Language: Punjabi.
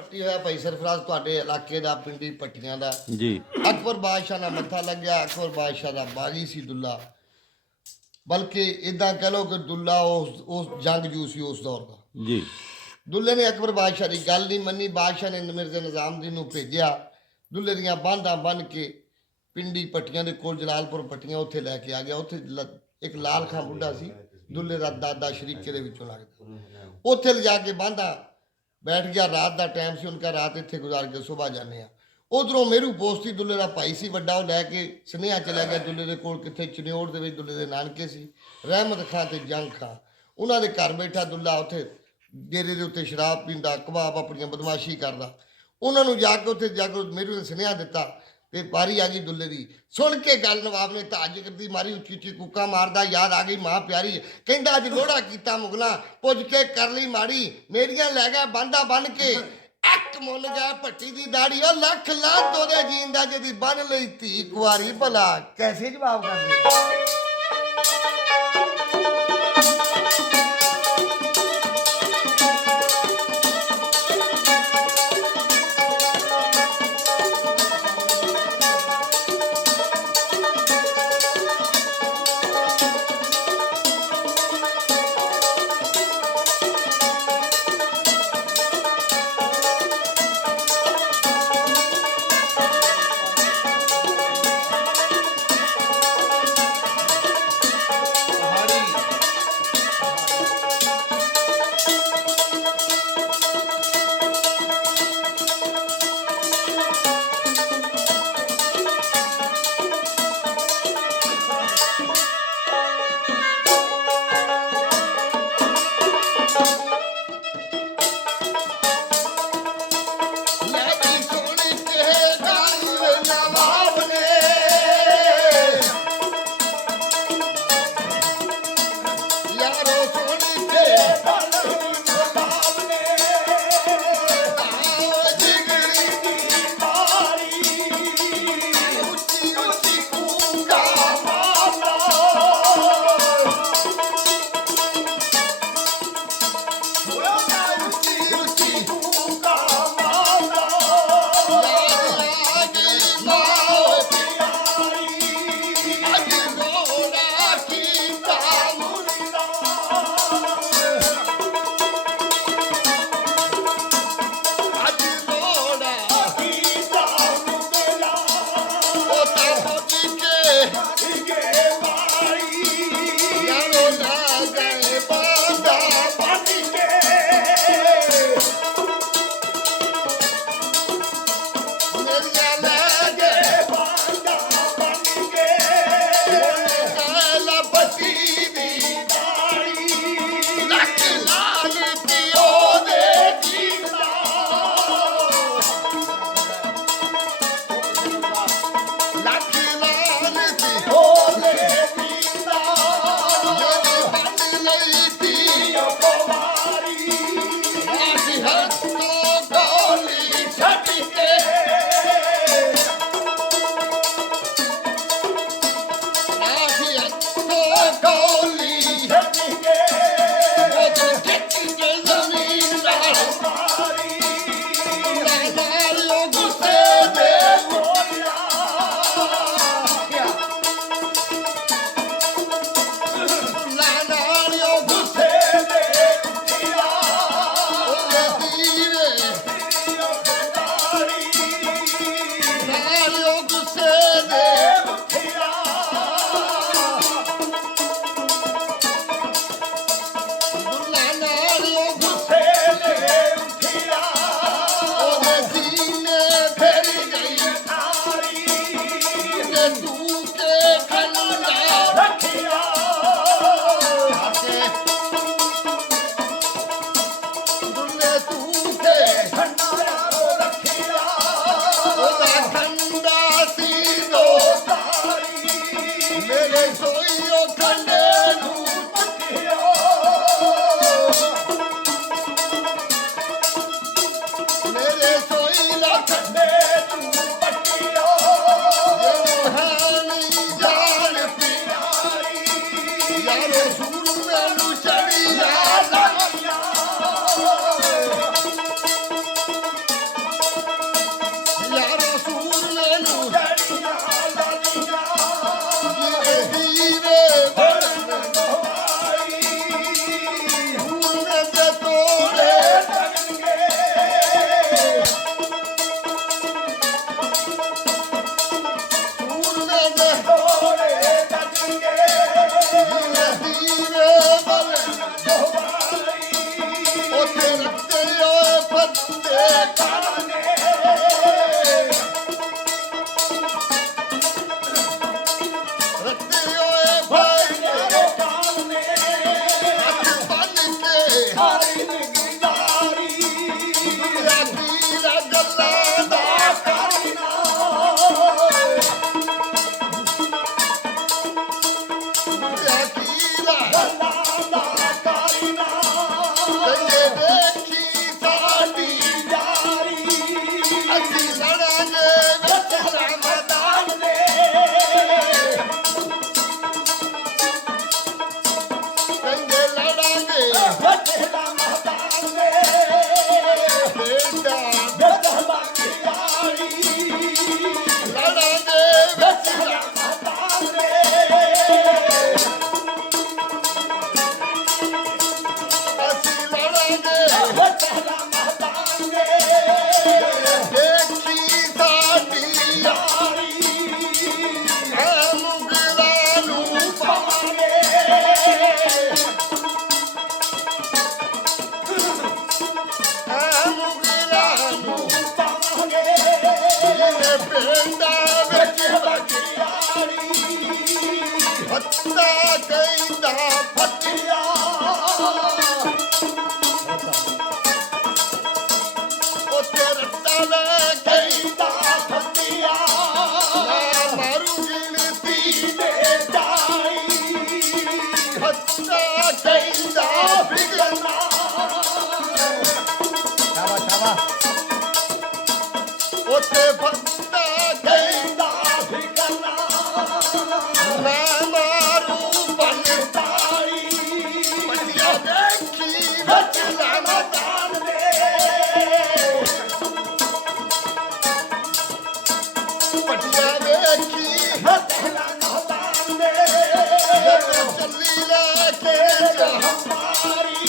ਪੱਟੀ ਹੋਇਆ ਭਾਈ ਸਰਫਰਾਜ਼ ਤੁਹਾਡੇ ਇਲਾਕੇ ਦਾ ਪਿੰਡੀ ਪੱਟੀਆਂ ਦਾ ਜੀ। ਅਕਬਰ ਬਾਦਸ਼ਾਹ ਨਾਲ ਮੱਥਾ ਲੱਗਿਆ। ਅਕਬਰ ਬਾਦਸ਼ਾਹ ਦਾ ਬਾਗੀ ਸੀ ਦੁੱਲਾ, ਬਲਕਿ ਇਦਾਂ ਕਹਿ ਲਓ ਕਿ ਦੁੱਲਾ ਉਸ ਜੰਗਜੂ ਸੀ ਉਸ ਦੌਰ ਦਾ ਜੀ। ਦੁੱਲੇ ਨੇ ਅਕਬਰ ਬਾਦਸ਼ਾਹ ਦੀ ਗੱਲ ਨਹੀਂ ਮੰਨੀ। ਬਾਦਸ਼ਾਹ ਨੇ ਮਿਰਜ਼ਾ ਨਿਜ਼ਾਮੁਦੀਨ ਨੂੰ ਭੇਜਿਆ। ਦੁੱਲੇ ਦੀਆਂ ਬਾਂਧਾਂ ਬੰਨ੍ਹ ਕੇ ਪਿੰਡੀ ਪੱਟੀਆਂ ਦੇ ਕੋਲ ਜਲਾਲਪੁਰ ਪੱਟੀਆਂ ਉੱਥੇ ਲੈ ਕੇ ਆ ਗਿਆ। ਉੱਥੇ ਇੱਕ ਲਾਲ ਖਾਂ ਬੁੱਢਾ ਸੀ, ਦੁੱਲੇ ਦਾ ਦਾਦਾ ਸ਼ਰੀਕੇ ਦੇ ਵਿੱਚੋਂ ਲੱਗਦਾ। ਉੱਥੇ ਲਿਜਾ ਕੇ ਬਾਂਧਾ ਬੈਠ ਗਿਆ। ਰਾਤ ਦਾ ਟਾਈਮ ਸੀ, ਉਹਨਾਂ ਰਾਤ ਇੱਥੇ ਗੁਜ਼ਾਰ ਕੇ ਸੁਬਾਹ ਜਾਂਦੇ ਆ। ਉਧਰੋਂ ਮੇਰੂ ਪੋਸਤੀ ਦੁੱਲੇ ਦਾ ਭਾਈ ਸੀ ਵੱਡਾ, ਉਹ ਲੈ ਕੇ ਸੁਨੇਹਾ ਚਲਾ ਗਿਆ ਦੁੱਲੇ ਦੇ ਕੋਲ, ਕਿੱਥੇ ਚਨਿਓੜ ਦੇ ਵਿੱਚ ਦੁੱਲੇ ਦੇ ਨਾਨਕੇ ਸੀ ਰਹਿਮਤ ਖਾਂ ਤੇ ਜੰਗ ਖਾਂ। ਉਹਨਾਂ ਦੇ ਘਰ ਬੈਠਾ ਦੁੱਲਾ ਉੱਥੇ ਡੇਰੇ ਦੇ ਉੱਤੇ ਸ਼ਰਾਬ ਪੀਂਦਾ, ਕਬਾਬ ਆਪਣੀਆਂ ਬਦਮਾਸ਼ੀ ਕਰਦਾ। ਉਹਨਾਂ ਨੂੰ ਜਾ ਕੇ ਉੱਥੇ ਜਾ ਕੇ ਮੇਰੂ ਨੇ ਸੁਨੇਹਾ ਦਿੱਤਾ ਤੇ ਵਾਰੀ ਆ ਗਈ ਦੁੱਲੇ ਦੀ। ਸੁਣ ਕੇ ਗੱਲ ਨਵਾਬ ਨੇ ਤਾਜ ਕਰਦੀ ਮਾਰੀ, ਉੱਚੀ ਉੱਚੀ ਕੂਕਾਂ ਮਾਰਦਾ, ਯਾਦ ਆ ਗਈ ਮਾਂ ਪਿਆਰੀ। ਕਹਿੰਦਾ ਅੱਜ ਲੋੜਾ ਕੀਤਾ ਮੁਗਲਾਂ, ਪੁੱਜ ਕੇ ਕਰ ਲਈ ਮਾੜੀ, ਮੇਰੀਆਂ ਲੈ ਗਿਆ ਬਾਂਧਾ ਬੰਨ ਕੇ, ਇੱਕ ਮੁੰਨ ਗਿਆ ਭੱਟੀ ਦੀ ਦਾੜੀ। ਉਹ ਲੱਖ ਲਾਂਤ ਉਹਦੇ ਜੀਂਦਾ ਜਿਹਦੀ ਬੰਨ ਲਈ ਧੀ ਕੁਆਰੀ। ਭਲਾ ਕੈਸੇ ਜਵਾਬ ਕਰਦੇ? ਫਿਕਰਨਾ ਸ਼ਾਬਾਸ਼ ਸ਼ਾਬਾਸ਼ ਉੱਥੇ ਬੰਦਾ ਕਹਿੰਦਾ ਫਿਕਰਨਾ ਮੈਂ ਮਾਰੂ ਬੰਤਾਈ ਪੱਟੀਆਂ ਦੇਖੀ ਵਿੱਚ ਲੈਣਾ ਦਾਨ ਦੇ ਪੱਟੀਆਂ ਵੇਖੀ ਵਿੱਚ ਲੈਣਾ ਦਾਨ ਦੇ ਜਦੋਂ ਚੱਲੀ ਲੈ ਕੇ ਹਮਾਰੀ